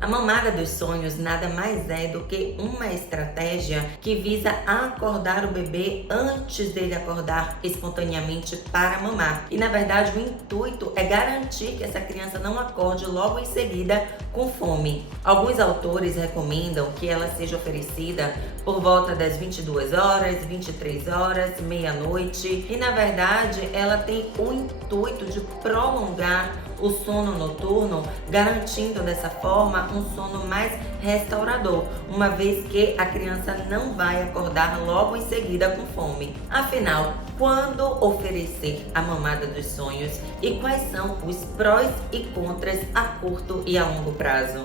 A mamada dos sonhos nada mais é do que uma estratégia que visa acordar o bebê antes dele acordar espontaneamente para mamar. E na verdade o intuito é garantir que essa criança não acorde logo em seguida com fome. Alguns autores recomendam que ela seja oferecida por volta das 22 horas, 23 horas, meia-noite. E na verdade ela tem o intuito de prolongar o sono noturno, garantindo dessa forma um sono mais restaurador, uma vez que a criança não vai acordar logo em seguida com fome. Afinal, quando oferecer a mamada dos sonhos e quais são os prós e contras a curto e a longo prazo?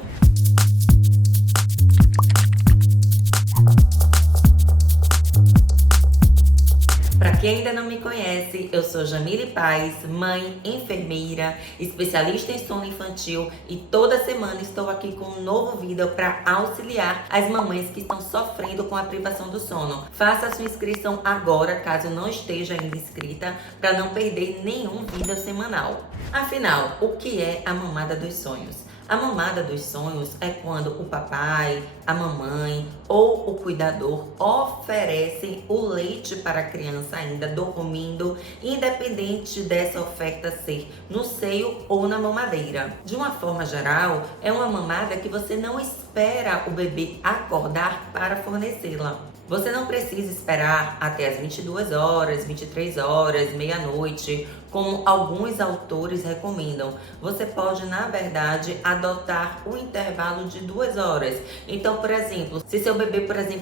Para quem ainda não me conhece, eu sou Jamile Paz, mãe, enfermeira, especialista em sono infantil e toda semana estou aqui com um novo vídeo para auxiliar as mamães que estão sofrendo com a privação do sono. Faça a sua inscrição agora, caso não esteja ainda inscrita, para não perder nenhum vídeo semanal. Afinal, o que é a mamada dos sonhos? A mamada dos sonhos é quando o papai, a mamãe ou o cuidador oferecem o leite para a criança ainda dormindo, independente dessa oferta ser no seio ou na mamadeira. De uma forma geral, é uma mamada que você não espera o bebê acordar para fornecê-la. Você não precisa esperar até as 22 horas, 23 horas, meia-noite, como alguns autores recomendam. Você pode, na verdade, adotar o intervalo de 2 horas. Então, por exemplo, se seu bebê,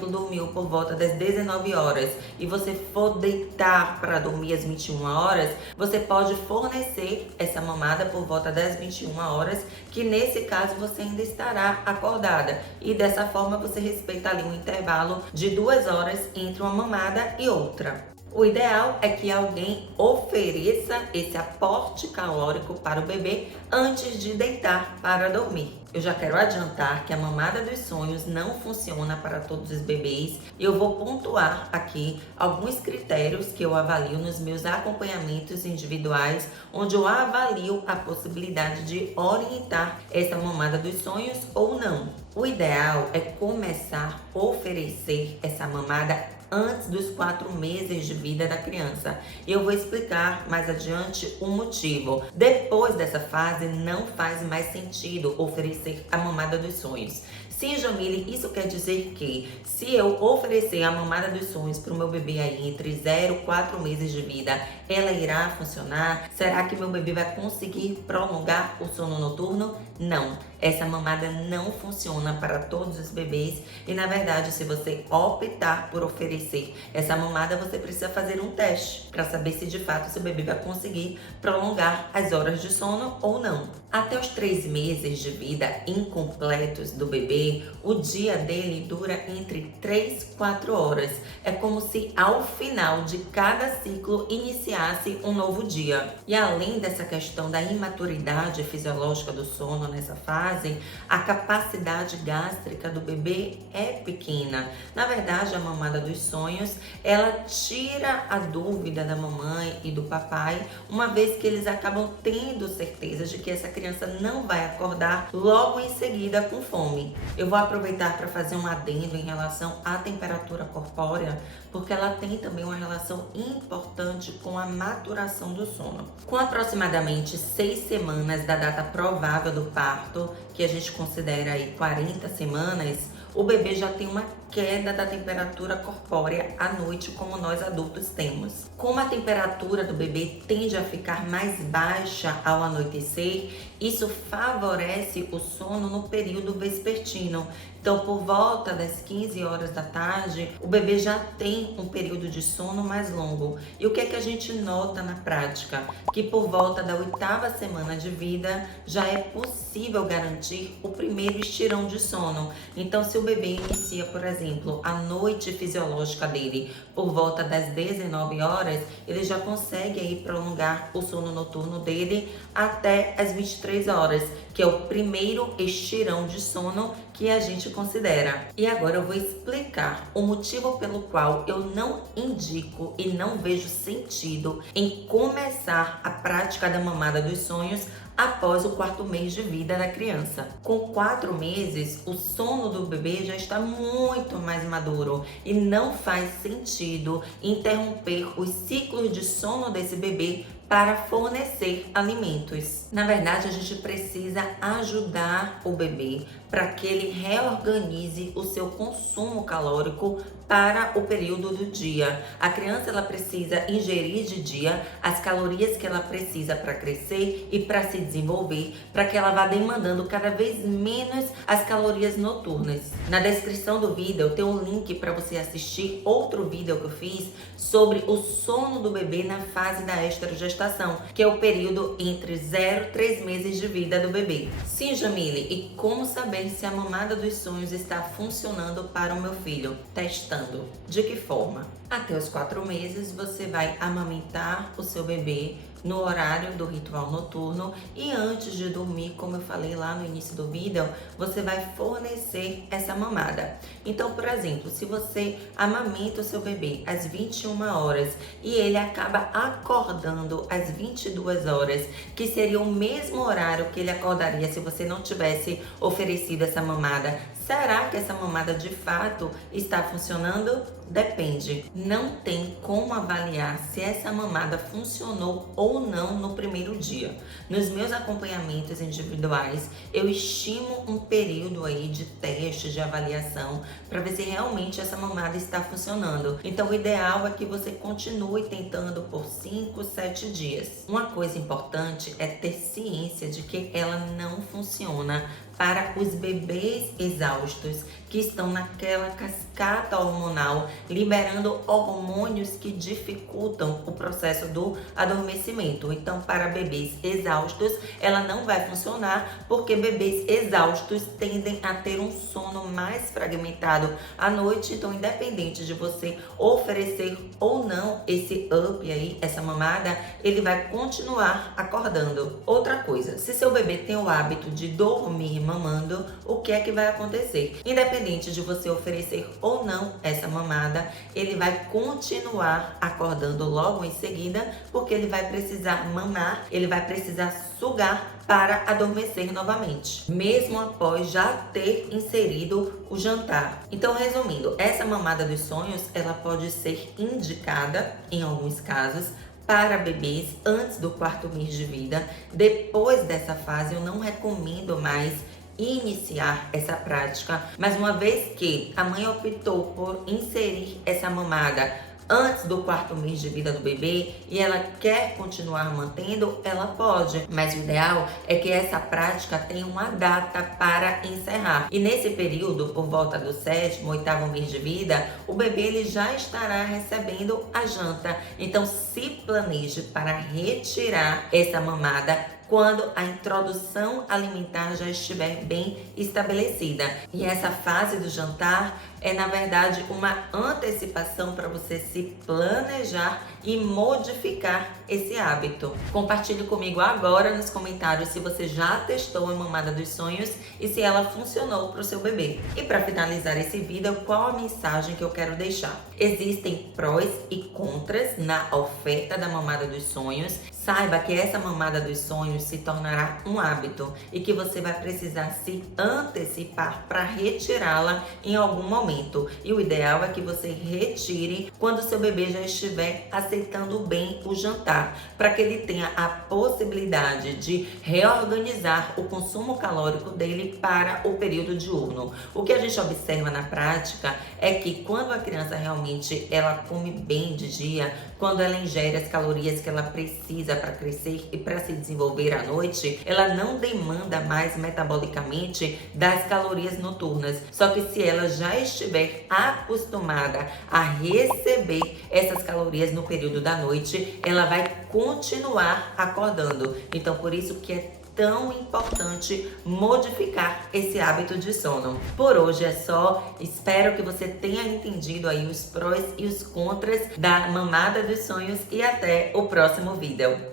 dormiu por volta das 19 horas e você for deitar para dormir às 21 horas, você pode fornecer essa mamada por volta das 21 horas, que nesse caso você ainda estará acordada. E dessa forma você respeita ali um intervalo de 2 horas entre uma mamada e outra. O ideal é que alguém ofereça esse aporte calórico para o bebê antes de deitar para dormir. Eu já quero adiantar que a mamada dos sonhos não funciona para todos os bebês e eu vou pontuar aqui alguns critérios que eu avalio nos meus acompanhamentos individuais, onde eu avalio a possibilidade de orientar essa mamada dos sonhos ou não. O ideal é começar a oferecer essa mamada antes dos 4 meses de vida da criança. E eu vou explicar mais adiante o motivo. Depois dessa fase, não faz mais sentido oferecer a mamada dos sonhos. Sim, Jamile, isso quer dizer que se eu oferecer a mamada dos sonhos para o meu bebê aí entre 0 e 4 meses de vida, ela irá funcionar? Será que meu bebê vai conseguir prolongar o sono noturno? Não, essa mamada não funciona para todos os bebês e, na verdade, se você optar por oferecer essa mamada, você precisa fazer um teste para saber se de fato seu bebê vai conseguir prolongar as horas de sono ou não. Até os 3 meses de vida incompletos do bebê, o dia dele dura entre 3 e 4 horas. É como se ao final de cada ciclo iniciasse um novo dia. E além dessa questão da imaturidade fisiológica do sono nessa fase, a capacidade gástrica do bebê é pequena. Na verdade, a mamada dos sonhos, ela tira a dúvida da mamãe e do papai, uma vez que eles acabam tendo certeza de que essa criança não vai acordar logo em seguida com fome. Eu vou aproveitar para fazer um adendo em relação à temperatura corpórea, porque ela tem também uma relação importante com a maturação do sono. Com aproximadamente 6 semanas da data provável do parto, que a gente considera aí 40 semanas, o bebê já tem uma queda da temperatura corpórea à noite, como nós adultos temos. Como a temperatura do bebê tende a ficar mais baixa ao anoitecer, isso favorece o sono no período vespertino. Então, por volta das 15 horas da tarde, o bebê já tem um período de sono mais longo. E o que é que a gente nota na prática? Que por volta da 8ª semana de vida, já é possível garantir o primeiro estirão de sono. Então, se o bebê inicia, por exemplo, a noite fisiológica dele por volta das 19 horas, ele já consegue aí prolongar o sono noturno dele até as 23 horas, que é o primeiro estirão de sono que a gente considera. E agora eu vou explicar o motivo pelo qual eu não indico e não vejo sentido em começar a prática da mamada dos sonhos após o 4º mês de vida da criança. Com 4 meses, o sono do bebê já está muito mais maduro e não faz sentido interromper os ciclos de sono desse bebê para fornecer alimentos. Na verdade, a gente precisa ajudar o bebê para que ele reorganize o seu consumo calórico para o período do dia. A criança ela precisa ingerir de dia as calorias que ela precisa para crescer e para se desenvolver, para que ela vá demandando cada vez menos as calorias noturnas. Na descrição do vídeo eu tenho um link para você assistir outro vídeo que eu fiz sobre o sono do bebê na fase da esterogestação, que é o período entre 0 e 3 meses de vida do bebê. Sim, Jamile, e como saber se a mamada dos sonhos está funcionando para o meu filho? Testando. De que forma? Até os 4 meses você vai amamentar o seu bebê no horário do ritual noturno e antes de dormir, como eu falei lá no início do vídeo, você vai fornecer essa mamada. Então, por exemplo, se você amamenta o seu bebê às 21 horas e ele acaba acordando às 22 horas, que seria o mesmo horário que ele acordaria se você não tivesse oferecido essa mamada, será que essa mamada de fato está funcionando? Depende. Não tem como avaliar se essa mamada funcionou ou não no primeiro dia. Nos meus acompanhamentos individuais, eu estimo um período aí de teste, de avaliação, para ver se realmente essa mamada está funcionando. Então, o ideal é que você continue tentando por 5, 7 dias. Uma coisa importante é ter ciência de que ela não funciona para os bebês exaustos que estão naquela cascata hormonal, liberando hormônios que dificultam o processo do adormecimento. Então, para bebês exaustos, ela não vai funcionar, porque bebês exaustos tendem a ter um sono mais fragmentado à noite. Então, independente de você oferecer ou não esse up aí, essa mamada, ele vai continuar acordando. Outra coisa, se seu bebê tem o hábito de dormir mamando, o que é que vai acontecer? Independente de você oferecer ou não essa mamada, ele vai continuar acordando logo em seguida, porque ele vai precisar mamar, ele vai precisar sugar para adormecer novamente, mesmo após já ter inserido o jantar. Então, resumindo, essa mamada dos sonhos, ela pode ser indicada em alguns casos para bebês antes do 4º mês de vida. Depois dessa fase, eu não recomendo mais iniciar essa prática, mas uma vez que a mãe optou por inserir essa mamada antes do 4º mês de vida do bebê e ela quer continuar mantendo, ela pode. Mas o ideal é que essa prática tenha uma data para encerrar. E nesse período, por volta do 7º, 8º mês de vida, o bebê ele já estará recebendo a janta. Então, se planeje para retirar essa mamada quando a introdução alimentar já estiver bem estabelecida. E essa fase do jantar é, na verdade, uma antecipação para você se planejar e modificar esse hábito. Compartilhe comigo agora nos comentários se você já testou a mamada dos sonhos e se ela funcionou para o seu bebê. E para finalizar esse vídeo, qual a mensagem que eu quero deixar? Existem prós e contras na oferta da mamada dos sonhos. Saiba que essa mamada dos sonhos se tornará um hábito e que você vai precisar se antecipar para retirá-la em algum momento. E o ideal é que você retire quando seu bebê já estiver aceitando bem o jantar, para que ele tenha a possibilidade de reorganizar o consumo calórico dele para o período diurno. O que a gente observa na prática é que quando a criança realmente ela come bem de dia, quando ela ingere as calorias que ela precisa para crescer e para se desenvolver à noite, ela não demanda mais metabolicamente das calorias noturnas. Só que se ela já estiver acostumada a receber essas calorias no período da noite, ela vai continuar acordando. Então, por isso que é tão importante modificar esse hábito de sono. Por hoje é só. Espero que você tenha entendido aí os prós e os contras da mamada dos sonhos e até o próximo vídeo.